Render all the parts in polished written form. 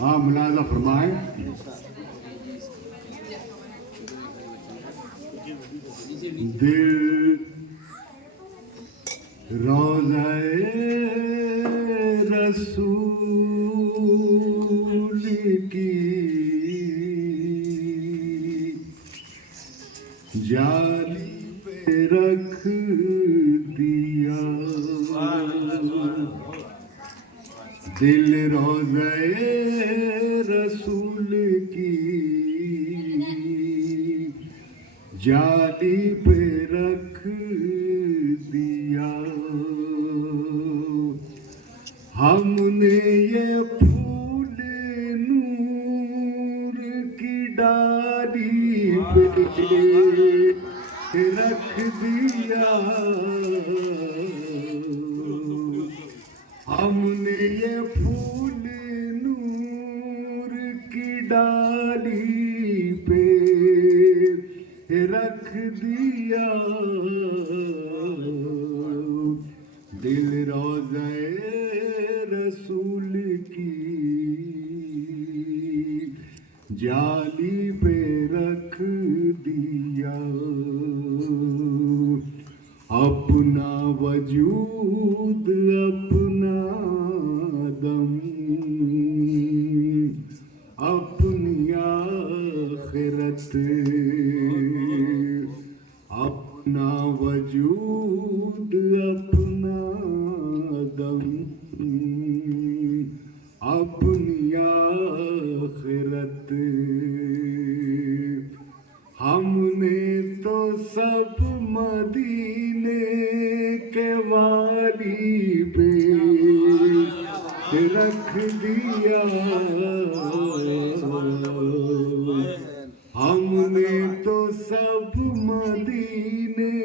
آپ ملاحظہ فرمائیں. دل روضہ رسول کی جالی پہ رکھ دیا. دل روضہ رسول کی جالی پہ رکھ دیا. ہم نے یہ پھول نور کی ڈالی پہ رکھ دیا. ہم نے یہ پھول نور کی ڈالی پہ رکھ دیا. دل روضہ رسول کی جالی پہ رکھ دیا. اپنا وجود اپنا دم اپنی آخرت اپنا وجود اپنا دم اپنی آخرت. ہم نے تو سب مدینے کے والی پہ رکھ دیا. ہم نے تو سب مدینے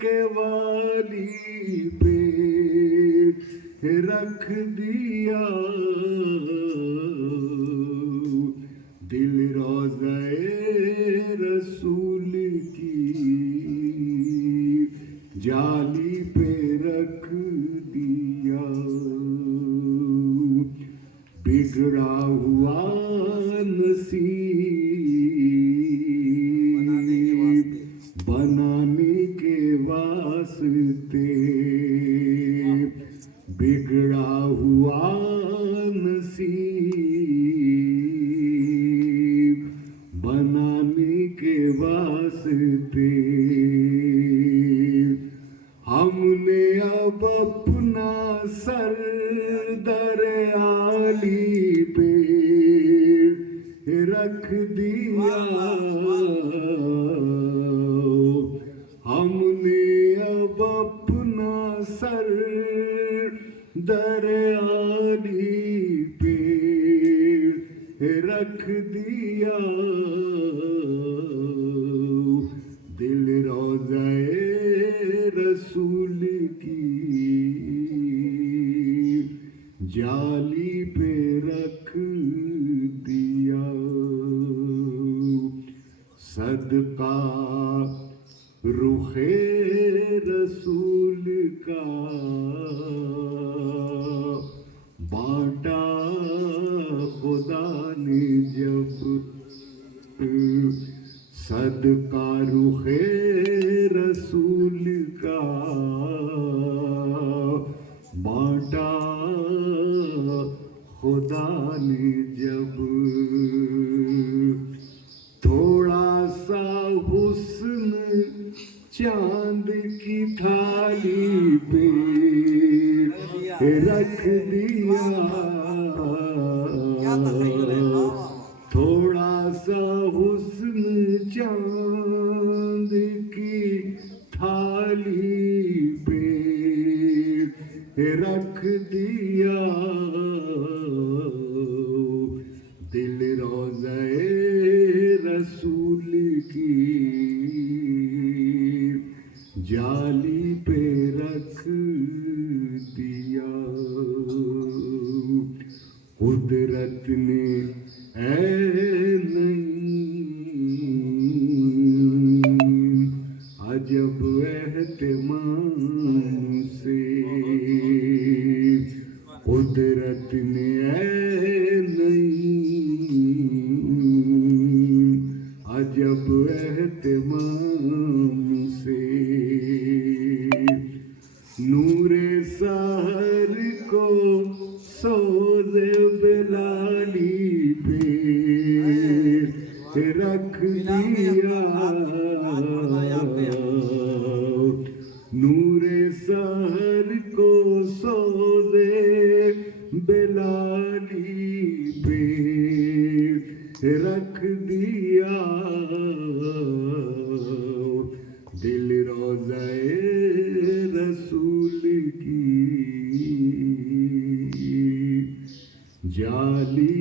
کے والی پہ رکھ دیا. دل روضہ رسول کی جالی پہ رکھ دیا. بگڑا ہوا نصیب بنانے کے واسطے بگڑا ہوا نصیب بنانے کے واسطے ہم نے اب اپنا سر در عالی پہ رکھ دیا. ہم نے اب اپنا سر در عالی پہ رکھ دیا. دل روضہ رسول کی جالی پہ رکھ دیا. صدقہ رخ رسول کا بانٹا خدا نے جب صدقہ رخ رسول کا بانٹا خدا نے جب تھوڑا سا حسن چاند کی تھالی پہ رکھ دیا. تھوڑا سا حسن چاند کی تھالی پہ رکھ دیا. دل روضہ رسول کی جالی پہ رکھ دیا. قدرت نے اے نہیں عجب اہتمام سے قدرت نے اے نہیں روضہ رسول کی جالی